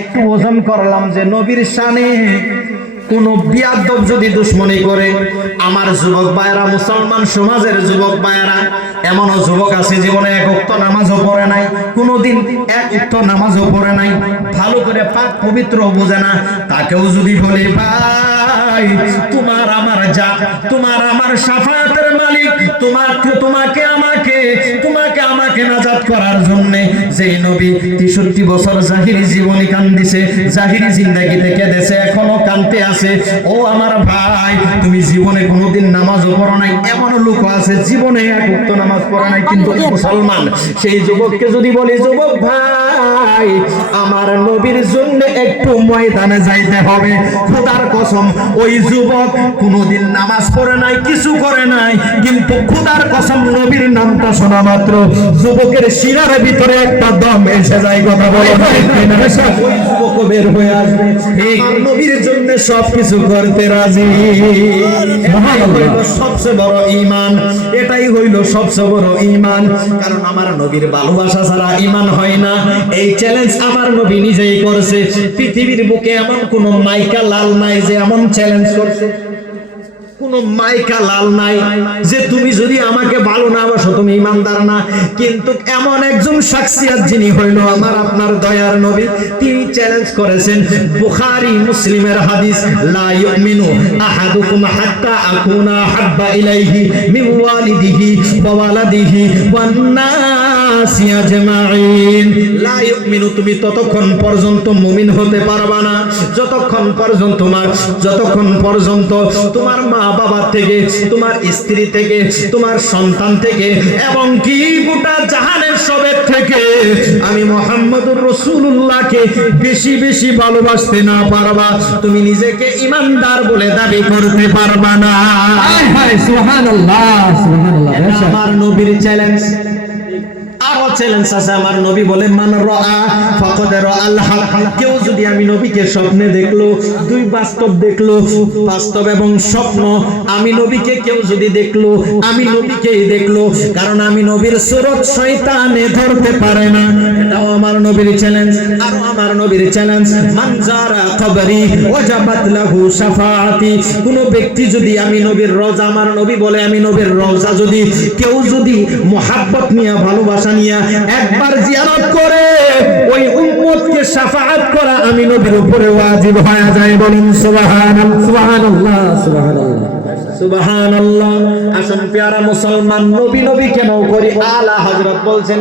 একটু ওজন করলাম যে নবীর শানে কোন বিয়াদব যদি দুশ্মনী করে, আমার যুবক ভাইরা, মুসলমান সমাজের যুবক ভাইরা, এমনও যুবক আছে জীবনে এক ওয়াক্ত নামাজও পড়ে নাই, কোনোদিন এক ওয়াক্ত নামাজও পড়ে নাই, ভালো করে পাক পবিত্র বোঝে না, তাকেও যদি বলে ভাই তোমার আমার জাত, তোমার আমার শাফায়াতের মালিক, তোমাকে আমাকে নাজাত করার জন্য যেই নবী 63 বছর জাহিরি জীবনী কান্দিছে, জাহিরি জিন্দেগিতে কেঁদেছে, এখনো কাঁদতে আছে, ও আমার ভাই তুমি জীবনে কোনোদিন নামাজও পড়ো নাই, এমন লোক আছে জীবনে এক ওয়াক্ত নামাজ পড়ে নাই কিন্তু মুসলমান। সেই যুবককে যদি বলি যুবক ভাই আমার নবীর জন্য একটু ময়দানে যাইতে হবে, খোদার কসম ওই যুবক কোনোদিন নামাজ পড়ে নাই, কিছু করে নাই, কিন্তু খোদার কসম নবীর নামটা শোনা মাত্র যুবকের শিরার ভিতরে একটা দম এসে যায়। কথা বলে ওই যুবক বের হয়ে আসবে, এই নবীর জন্য সবকিছু করতে রাজি। সবচেয়ে বড় ঈমান, এটাই হইল সবচেয়ে বড় ঈমান, কারণ আমার নবীর ভালোবাসা ছাড়া ঈমান হয় না। এই চ্যালেঞ্জ আমার নবী নিজেই করেছে। পৃথিবীর বুকে এমন কোন মাইকা লাল নাই যে এমন চ্যালেঞ্জ করছে, কোন মাইকা লাল নাই যে তুমি যদি আমাকে ভালো না বাসো তুমি ইমানদার না। কিন্তু এমন একজন শাখসিয়াত যিনি হইল আমার আপনার দয়ার নবী, তিনি চ্যালেঞ্জ করেছেন। বুখারী মুসলিমের হাদিস, লা ইউমিনু আহাদুকুম হাত্তা আকুনা হাব্বা ইলাইহি মিন ওয়ালিদিহি ওয়া ওয়ালাদিহি ওয়ান নাসি আজমাইন। লা ইউমিনু, তুমি ততক্ষণ পর্যন্ত মুমিন হতে পারবা না যতক্ষণ পর্যন্ত তোমার মা বাবা থেকে, তোমার স্ত্রী থেকে, তোমার সন্তান থেকে, এবং কি গোটা জাহানের সবের থেকে আমি মুহাম্মদুর রাসূলুল্লাহকে বেশি বেশি ভালোবাসতে না পারবা, তুমি নিজেকে ঈমানদার বলে দাবি করতে পারবা না। সুবহানাল্লাহ, সুবহানাল্লাহ। আমার নবীর চ্যালেঞ্জ। আরো চ্যালেঞ্জ আছে, আমার নবী বলে মান রাআ ফাকাদ রাআল হক। কেউ যদি আমি নবীকে স্বপ্নে দেখলো, দুই বাস্তব দেখলো, বাস্তব এবং স্বপ্ন, আমি নবীকে কেউ যদি দেখলো, আমি নবীকেই দেখলো, কারণ আমি নবীর সুরত শয়তানে ধরতে পারে না। এটাও আমার নবীর চ্যালেঞ্জ। আর আমার নবীর চ্যালেঞ্জ, মান যারা কবরি ওয়াজাবাত লাহু শাফাআতি। কোন ব্যক্তি যদি আমি নবীর রওজা, আমার নবী বলে আমি নবীর রওজা যদি কেউ যদি মুহাব্বত নিয়ে, ভালোবাসা নিয়ে একবার জিয়ারত করে, ওই উম্মতকে শাফাআত করা আমি নবীর উপরে ওয়াজিব হয়ে যায়। বলুন সুবহানাল্লাহ, সুবহানাল্লাহ, সুবহানাল্লাহ, সুবহানাল্লাহ। আসুন প্যারা মুসলমান, নবী নবী কেন করি? আলা হযরত বলছেন,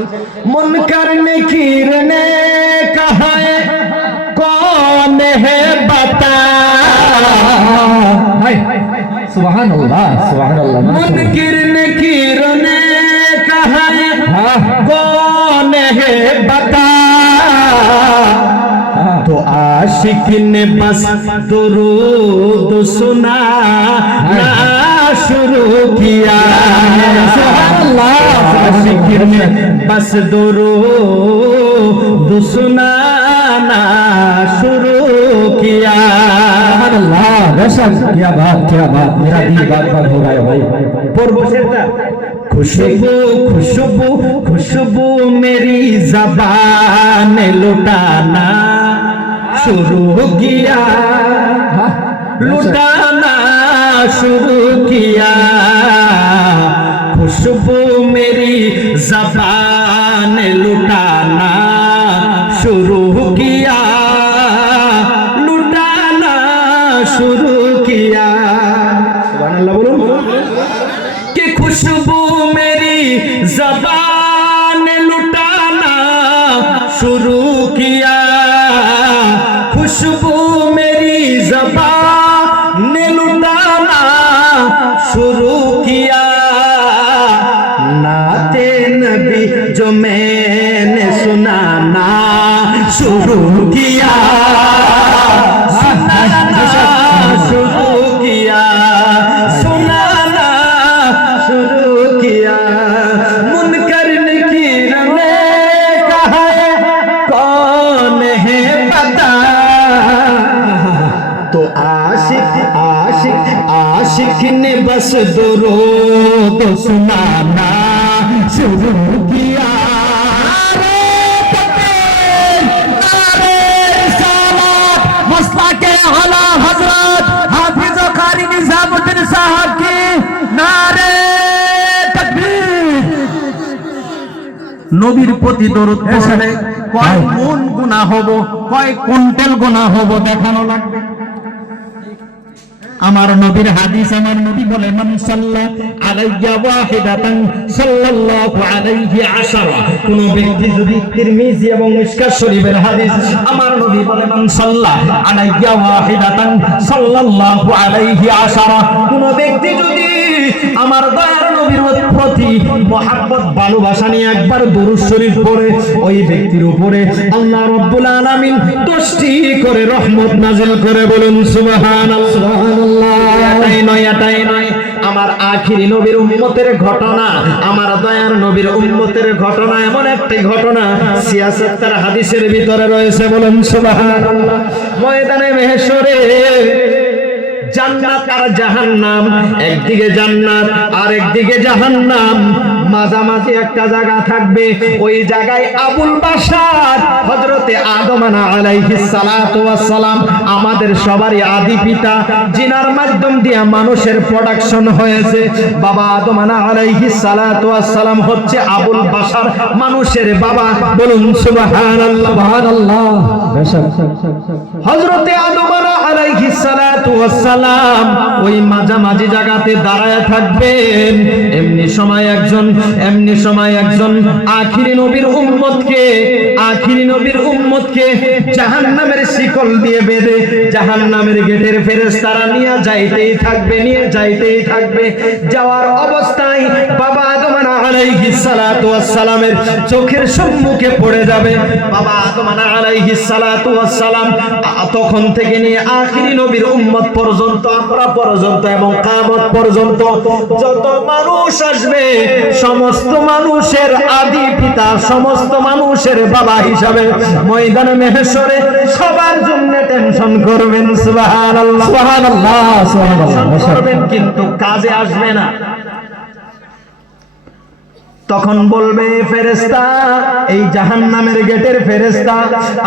মুনকার নেকির নে কাহা কौन है बता। सुबहानल्लाह, सुबहानल्लाह। मुनकिर नकीर ने कहा कौन है बता, तो आशिक ने बस दुरूद सुना ना शुरू किया। आशिक ने बस दुरूद सुनाना शुरू किया। क्या बात, मेरा दिल बात हो रहा है भाई। खुशबू खुशबू खुशबू मेरी ज़बान लुटाना शुरू किया, लुटाना शुरू किया। खुशबू मेरी ज़बान लुटाना शुरू किया, लुटाना शुरू किया। सुभानअल्लाह बोलो कि खुशबू मेरी ज़बान लुटाना शुरू किया, खुशबू मेरी ज़बान लुटाना शुरू किया। नाते नबी जो मैंने सुनाना शुरू किया, सुनाना शुरू किया, सुनाना शुरू किया। मुनकर नकीर ने कहा कौन है बता, तो आशिक आशिक आशिक ने बस दुरूद सुनाना शुरू किया। नारे तकबीर, नारे रिसालत, मसला के आला हजरत हाफिज कारी निजामुद्दीन साहब की नारे तकबीर। নবীর প্রতি দরুদ পড়লে কয় মন গুনাহ হবো, কয় কুইন্টাল গুনাহ হবো দেখানো লাগবে। আমার নবীর হাদিস, আমার নবী বলে মান সাল্লা আলাইয়া ওয়াহিদাতান সাল্লাল্লাহু আলাইহি আশারা। কোন ব্যক্তি যদি তিরমিজি এবং মিশকাত শরীফের হাদিস, আমার নবী বলে মান সাল্লা আলাইয়া ওয়াহিদাতান সাল্লাল্লাহু আলাইহি আশারা। কোন ব্যক্তি যদি আমার দয়ার নবীর প্রতি মহব্বত ভালোবাসা নিয়ে একবার দুরূদ শরীফ পড়ে, ওই ব্যক্তির উপরে আল্লাহ রাব্বুল আলামিন 10টি করে রহমত নাযিল করে। বলুন সুবহানাল্লাহ। এটাই নয়, আমার আখিরি নবীর উম্মতের ঘটনা, আমার দয়ার নবীর উম্মতের ঘটনা, এমন একটি ঘটনা সিয়াসাত্তার হাদিসের ভিতরে রয়েছে। বলুন সুবহানাল্লাহ। ময়দানে মাহশরে জান্নাত আর জাহান্নাম, একদিকে জান্নাত আর একদিকে জাহান্নাম, মাঝামাঝি একটা জায়গা থাকবে। ওই জায়গায় আবুল বাশার হযরতে আদম আলাইহিস সালাতু ওয়াস সালাম, আমাদের সবারই আদি পিতা, জিনার মাধ্যম দিয়ে মানুষের প্রোডাকশন হয়েছে। বাবা আদম আলাইহিস সালাতু ওয়াস সালাম হচ্ছে আবুল বাশার, মানুষের বাবা। বলুন সুবহানাল্লাহ। সুবহানাল্লাহ। হযরতে আদম আলাইহিস সালাতু ওয়াস সালাম ওই মাঝামাঝি জায়গাতে দাঁড়ায় থাকবেন। এমনি সময় একজন আখিরি নবীর উম্মতকে জাহান্নামের শিকল দিয়ে বেঁধে জাহান্নামের গেটের ফেরেশতারা নিয়ে যাইতেই থাকবে। যাওয়ার অবস্থায় বাবা আদম আলাইহিস সালাতু ওয়াস সালামের চোখের সম্মুখে পড়ে যাবে। বাবা আদম আলাইহিস সালাতু ওয়াস সালাম তখন থেকে নিয়ে আখিরি নবীর উম্মত পর্যন্ত, আমরা পর্যন্ত এবং কিয়ামত পর্যন্ত যত মানুষ আসবে, সমস্ত মানুষের আদি পিতা, সমস্ত মানুষের বাবা হিসাবে ময়দানে মাহশরে সবার জন্য টেনশন করবেন। সুবহানাল্লাহ। সুবহানাল্লাহ। সুবহানাল্লাহ করবেন, কিন্তু কাজে আসবে না। তখন বলবে ফেরেশতা, এই জাহান্নামের গেটের ফেরেশতা,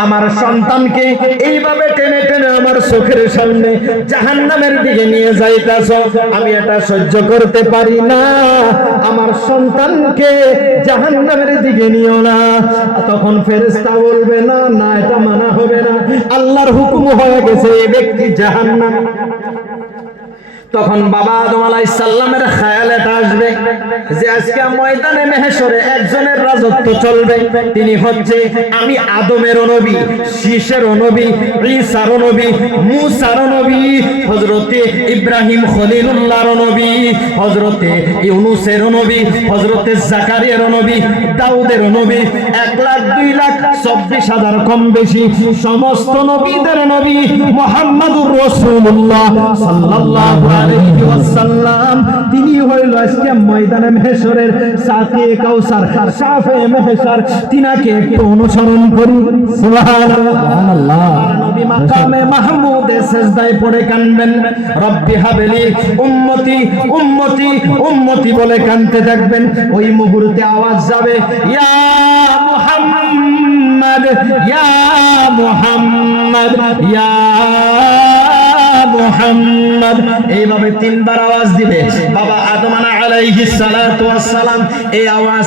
আমার সন্তানকে এইভাবে টেনে টেনে আমার চোখের সামনে জাহান্নামের দিকে নিয়ে যাইতাছো, আমি এটা সহ্য করতে পারি না, আমার সন্তানকে জাহান্নামের দিকে নিও না। তখন ফেরেশতা বলবে না, এটা মানা হবে না, আল্লাহর হুকুম হয়ে গেছে, এই ব্যক্তি জাহান্নাম। তখন বাবা আদম আলাইহিস সালামের খেয়ালে আসবে যে আজকে ময়দানে মাহশরে একজনের রাজত্ব চলবে, তিনি হচ্ছে আমি আদমেরও নবী, শীষেরও নবী, ঈসারও নবী, মুসারও নবী, হযরতে ইব্রাহিম খলিলুল্লাহর নবী, হযরতে ইউনূসেরও নবী, হযরতে জাকারিয়ারও নবী, দাউদেরও নবী, 1,02,24,000 কম বেশি সমস্ত নবীদের নবী মুহাম্মাদুর রাসূলুল্লাহ সাল্লাল্লাহু আলাইহি ওয়াসাল্লাম, তিনি হইল আজকে ময়দানে মাহশরের সাকি কাউসার, শাফে মাহশর, তিনাকে একটু অনুসরণ করি। সুবহানাল্লাহ। নবী মাকামে মাহমুদে সিজদায় পড়ে কাঁদবেন, রব্বি হাবলি উম্মতি উম্মতি উম্মতি বলে কাঁদতে থাকবেন। ওই মুহূর্তে আওয়াজ যাবে, ইয়া মুহাম্মদ ইয়া মুহাম্মদ ইয়া মুহাম্মদ, এইভাবে 3 বার আওয়াজ দিবে বাবা আদম আলাইহিস সালাতু ওয়াস সালাম। এই আওয়াজ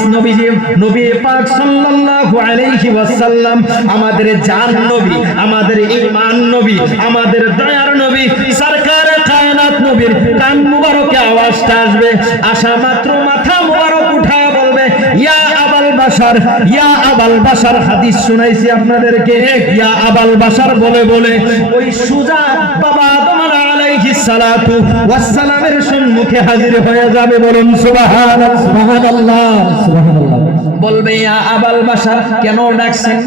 নবী পাক সাল্লাল্লাহু আলাইহি ওয়াসাল্লাম, আমাদের জান নবী, আমাদের ঈমান নবী, আমাদের দয়ার নবী, সরকারে কায়নাত নবীর কান মুবারকে আওয়াজটা আসবে। আসা মাত্র মাথা মুবারক উঠায় বলবে, ইয়া আবাল বাশার ইয়া আবাল বাশার। হাদিস শুনাইছি আপনাদেরকে, ইয়া আবাল বাশার বলে বলে ওই সুজা বাবা আদম আলাইহিস সালাতু ওয়াস সালামের সম্মুখে হাজির হয়ে যাবে। বলুন সুবহানাল্লাহ। সুবহানাল্লাহ। সুবহানাল্লাহ। বলবে, ইয়া আবাল বাশার, কেন ডাকছেন,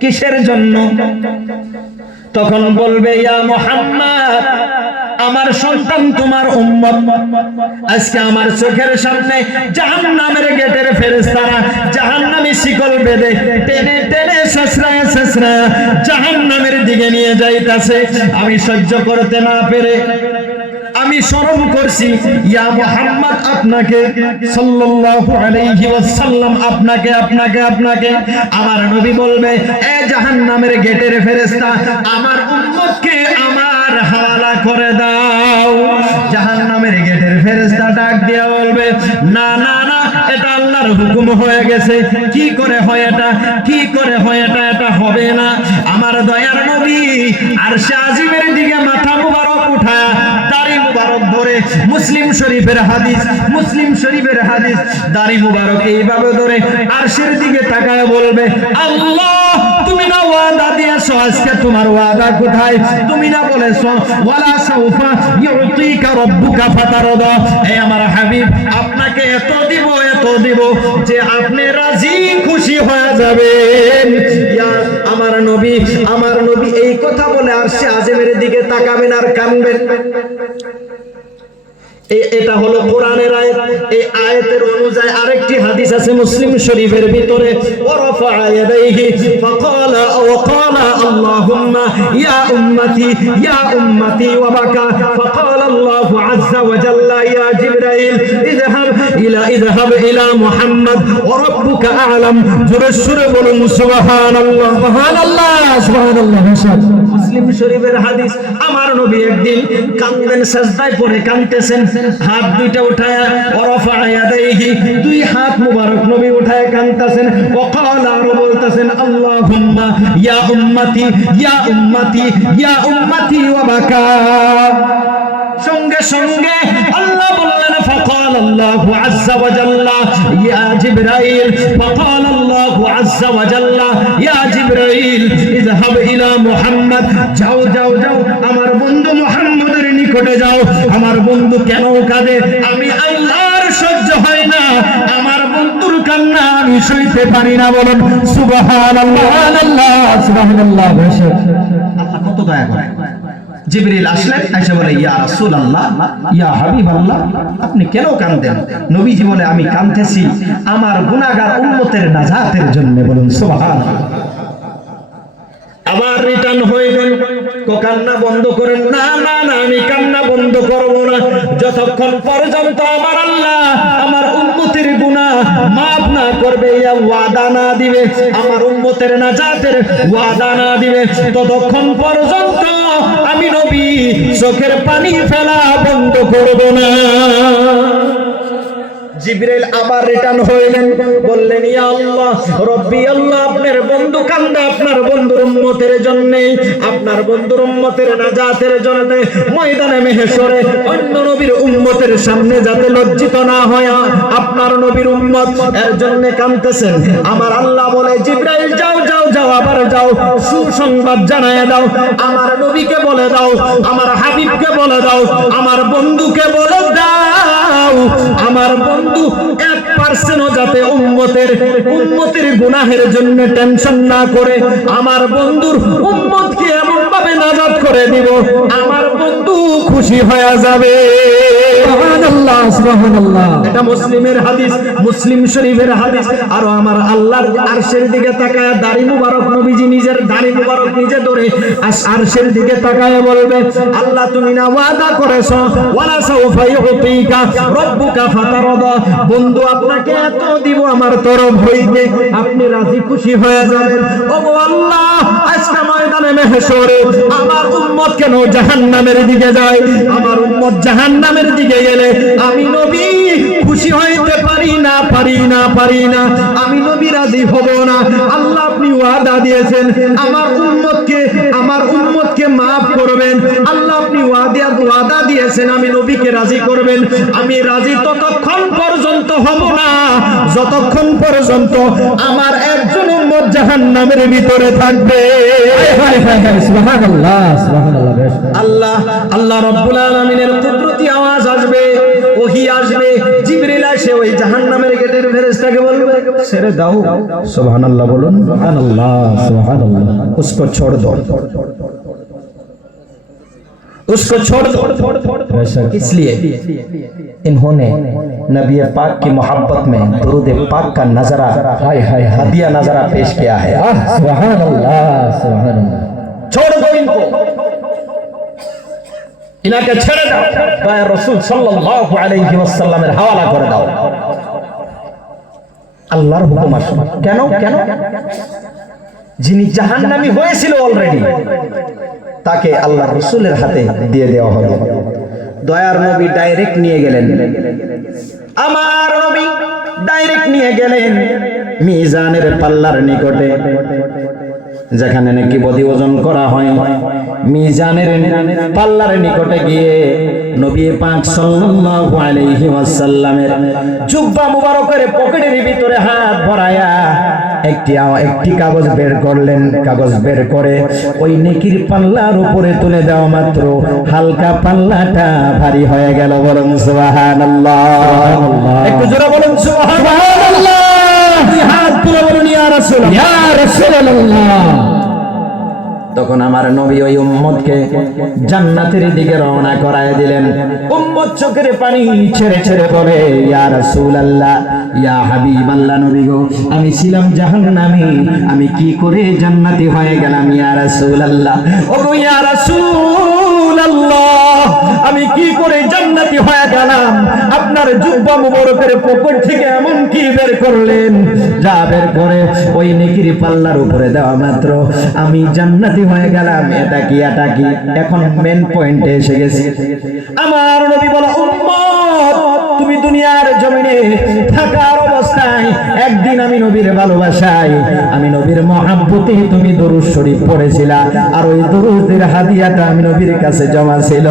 কিসের জন্য? তখন বলবে, ইয়া মুহাম্মদ, আমার সন্তান তোমার উম্মত, আজকে আমার চোখের সামনে জাহান্নামের গেটের ফেরেশতারা জাহান্নামী শিকল বেঁধে টেনে টেনে শেষরায় জাহান্নামের দিকে নিয়ে যাইতাছে। আমি সহ্য করতে না পেরে আমি শরম করছি, ইয়া মুহাম্মদ, আপনাকে সাল্লাল্লাহু আলাইহি ওয়াসাল্লাম, আপনাকে আপনাকে আপনাকে। আমার নবী বলবে, এ জাহান্নামের গেটের ফেরেশতা, আমার করে দাও। জাহান্নামের গেটের ফেরেশতা ডাক দিয়ে বলবে, না না না, এটা আল্লাহর হুকুম হয়ে গেছে। কি করে হয় এটা, কি করে হয় এটা, এটা হবে না। আমার দয়ার নবী আরশে আজিমের দিকে মাথা মুবারক উঠায় দাড়ি মুবারক ধরে, মুসলিম শরীফের হাদিস, মুসলিম শরীফের হাদিস, দাড়ি মুবারক এইভাবে ধরে আরশের দিকে তাকায় বলবে, আল্লাহ তুমি না ওয়াদা দিয়েছো, আজকে তোমার ওয়াদা কোথায়? তুমি না বলেছো ওয়ালা সাউফা ইউতিকা রাব্বুকা ফাতারদা, হে আমার হাবিব আপনাকে এত দিব, এত দিব যে আপনি রাজি খুশি হয়ে যাবেন। ইয়া আমার নবী, আমার নবী এই কথা বলে আরশে আজিমের দিকে তাকাবেন আর কাঁদবেন। এটা হলো কোরআনের আয়াত। এই আয়াতের অনুযায়ী আরেকটি হাদিস আছে মুসলিম শরীফের ভিতরে, ওয়ারাফা ইয়াদাইহি ফাকালা ওয়াকালা আল্লাহুম্মা ইয়া উম্মতি ইয়া উম্মতি ওয়া বাকা ফাকালা আল্লাহু আযজা ওয়া জাল্লা ইয়া জিবরাইল ইযহাব ইলা মুহাম্মদ ওয়া রাব্বুকা আ'লাম। জোরে সুরে বলুন সুবহানাল্লাহ, সুবহানাল্লাহ, সুবহানাল্লাহ। মুসলিম শরীফের হাদিস, আমার নবী একদিন কাঁদতেন, সাজদায় পড়ে কাঁদতেছেন, হাত দুইটা উঠায়া ওয়ারাফা ইয়াদাইহি, দুই হাত মুবারক নবী উঠায় কাঁদতেছেন, ওয়াকালা আর বলতেছেন আল্লাহুম্মা ইয়া উম্মতি ইয়া উম্মতি ইয়া উম্মতি ওয়া বাকা। সঙ্গে সঙ্গে আল্লাহ বললেন ফাকাল আল্লাহু আযজা ওয়া জাল্লা ইয়া জিবরাইল, ফাকাল আল্লাহু আযজা ওয়া জাল্লা ইয়া জিবরাইল ইযহাব ইলা মুহাম্মদ, যাও যাও যাও আমার বন্ধু মুহাম্মদের নিকটে যাও। আমার বন্ধু কেন কাঁদে? আমি আল্লাহর সহ্য হয় না, আমার বন্ধুর কান্না আমি সইতে পারি না। বলুন সুবহানাল্লাহ, সুবহানাল্লাহ। আল্লাহ কত দয়া করে। জিবরিল আসলেন, এসে বলে ইয়া রাসূলুল্লাহ ইয়া হাবিবাল্লাহ আপনি কেন কাঁদেন? নবীজি বলে আমি কাঁদতেছি আমার গুনাহগার উম্মতের নাজাতের জন্য। বলুন সুবহানাল্লাহ। আবার রিটার্ন হইলেন, কান্না বন্ধ করেন। না না না, আমি কান্না বন্ধ করব না যতক্ষণ পর্যন্ত আমার আল্লাহ আমার উম্মতের গুনাহ মাফ না করবে, ইয়া ওয়াদা না দিবে, আমার উম্মতের নাজাতের ওয়াদা না দিবে, ততক্ষণ পর্যন্ত আমি নবী চোখের পানি ফেলা বন্ধ করব না। জিবরাইল আবার রিটার্ন হইলেন, বললেন ইয়া আল্লাহ রব্বি আল্লাহ আপনার বন্ধু কান্দে আপনার বন্ধুর উম্মতের জন্য, আপনার বন্ধুর উম্মতের নাজাতের জন্য। ময়দানে মেহশরে অন্য নবীর উম্মতের সামনে যাতে লজ্জিত না হয় আপনার নবীর উম্মত, এর জন্য কাঁদতেছেন। আমার আল্লাহ বলে জিবরাইল যাও যাও যাও, আবার যাও, সুসংবাদ জানায় দাও, আমার নবীকে বলে দাও, আমার হাবিবকে বলে দাও, আমার বন্ধুকে বলে দাও, আমার বন্ধু 1% যাতে উম্মতের গুনাহের জন্য টেনশন না করে, আমার বন্ধুর উম্মতকে এমন ভাবে নাজাত করে দিব আমার বন্ধু খুশি হয়ে যাবে। সুবহানাল্লাহ, সুবহানাল্লাহ। এটা মুসলিমের হাদিস, মুসলিম শরীফের হাদিস। আর আমার আল্লাহর আরশের দিকে তাকায় দাড়ি মুবারক নবীজি নিজের দাড়ি মুবারক নিজে ধরে আরশের দিকে তাকায় বলবে, আল্লাহ তুমি না ওয়াদা করেছো ওয়ালা সাউফা ইউতিকা রাব্বুকা ফাতারদা, বন্ধু আপনাকে এত দিব আমার তরফ হইতে, আপনি রাজি খুশি হয়ে যাবেন। ওগো আল্লাহ আজকে ময়দানে মেহশরে আমার উম্মত কেন জাহান্নামের দিকে যায়? আমার উম্মত জাহান্নামের দিকে গেলে আমি নবী খুশি হইতে পারি না, পারি না, পারি না, আমি নবী রাজি হব না। আল্লাহ আপনি ওয়াদা দিয়েছেন আমার উম্মতকে maaf করবেন, আল্লাহ আপনি ওয়াদা দিয়েছেন আমি নবীকে রাজি করবেন। আমি রাজি ততক্ষণ পর্যন্ত হব না যতক্ষণ পর্যন্ত আমার একজন উম্মত জাহান্নামের ভিতরে থাকবে। সুবহানাল্লাহ, সুবহানাল্লাহ। আল্লাহ রাব্বুল আলামিনের কুদরতি আওয়াজ আসবে, ওহী আসবে, জিবরিল আসে ওই জাহান্নামের গেটের ফেরেশতাকে বলবে ছেড়ে দাও। সুবহানাল্লাহ বলুন, সুবহানাল্লাহ, সুবহানাল্লাহ। उसको छोड़ दो, उसको छोड़ दो। इसलिए इन्होंने नबी पाक की मोहब्बत में दुरूद पाक का नजरा, हदिया नजरा पेश किया है। सुभानअल्लाह, सुभानअल्लाह। छोड़ दो इनको, इनके ছেড়ে দাও, গায়ে রাসূল সাল্লাল্লাহু আলাইহি ওয়াসাল্লামের হাওয়ালা করে দাও। আল্লাহর হুকুম আসে। কেন? যিনি জাহান্নামী হয়েছিল অলরেডি, তাকে আল্লাহ রাসূলের হাতে দিয়ে দেওয়া হবে। দয়ার নবী ডাইরেক্ট নিয়ে গেলেন, আমার নবী ডাইরেক্ট নিয়ে গেলেন মিজানের পাল্লার নিকটে, যেখানে নাকি বডি ওজন করা হয়। মিজানের পাল্লার নিকটে গিয়ে নবী পাক সাল্লাল্লাহু আলাইহি ওয়াসাল্লামের জুব্বা মুবারকের পকেটের ভিতরে হাত ভরায়া একটি কাগজ বের করলেন। কাগজ বের করে ওই নেকির পাল্লার উপরে তুলে দেওয়া মাত্র হালকা পাল্লাটা ভারী হয়ে গেল। বলুন সুবহানাল্লাহ, একটু জোরে বলুন সুবহানাল্লাহ। হাত তুলে বলুন ইয়া রাসূলুল্লাহ, ইয়া রাসূলুল্লাহ। তখন আমার নবী ওই উম্মতকে জান্নাতের দিকে রওনা করায় দিলেন। উম্মত চোখের পানি ছেড়ে ছেড়ে বলে, ইয়া রাসূলুল্লাহ, ইয়া হাবিবাল্লাহ, নবী গো, আমি ছিলাম জাহান্নামী, আমি কি করে জান্নাতি হয়ে গেলাম ইয়া রাসূলুল্লাহ? ও গো ইয়া রাসূলুল্লাহ, আমি কি করে জান্নাতি হয়ে গেলাম? আপনার জুব্বা মুবারকের পকেট থেকে এমন কি বের করলেন, যা বের করে ওই নেকির পাল্লার উপরে দেওয়া মাত্র আমি জান্নাতি হয়ে গেলাম? এটা কি এটা কি? এখন মেন পয়েন্টে এসে গেছি। আমার নবী বলে, উম্মত, তুমি দুনিয়ার জমিনে থাকার অবস্থায় একদিন আমি নবীর ভালোবাসায়, আমি নবীর মহাব্বতে তুমি দরুদ শরীফ পড়েছিলা, আর ওই দরুদের হাদিয়াটা আমি নবীর কাছে জমা ছিল।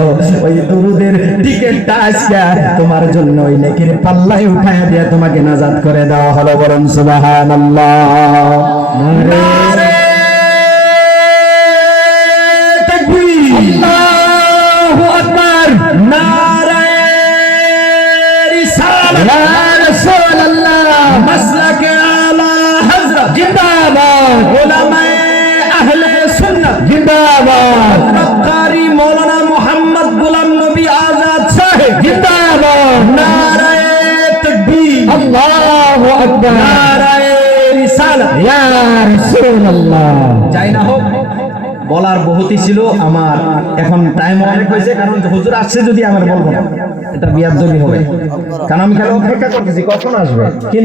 ওই দরুদের টিকেটটা আজকে তোমার জন্য ওই নেকির পাল্লায় উঠায় দিয়ে তোমাকে নাজাত করে দেওয়া হলো। বলুন সুবহানাল্লাহ, নারে তাকবীর, আল্লাহু আকবার, নারে রিসালাত, ইয়া রাসূলুল্লাহ, মাসলাকে আলা হযরত জিন্দাবাদ, উলামায়ে আহলে সুন্নাত জিন্দাবাদ, কারি মাওলানা মুহাম্মদ গোলাম নবী আজাদ সাহেব জিন্দাবাদ, নারে তাকবীর, আল্লাহু আকবার, নারে রিসালাত, ইয়া রাসূলুল্লাহ। যাই না হোক, বলার বহুতই ছিল আমার, এখন টাইম অনেক হয়েছে, কারণ হুজুর আসছে, যদি আমার বলবো না এটা বিয়াদবি হবে, কারণ আমি খালি অপেক্ষা করতেছি কখন আসবে।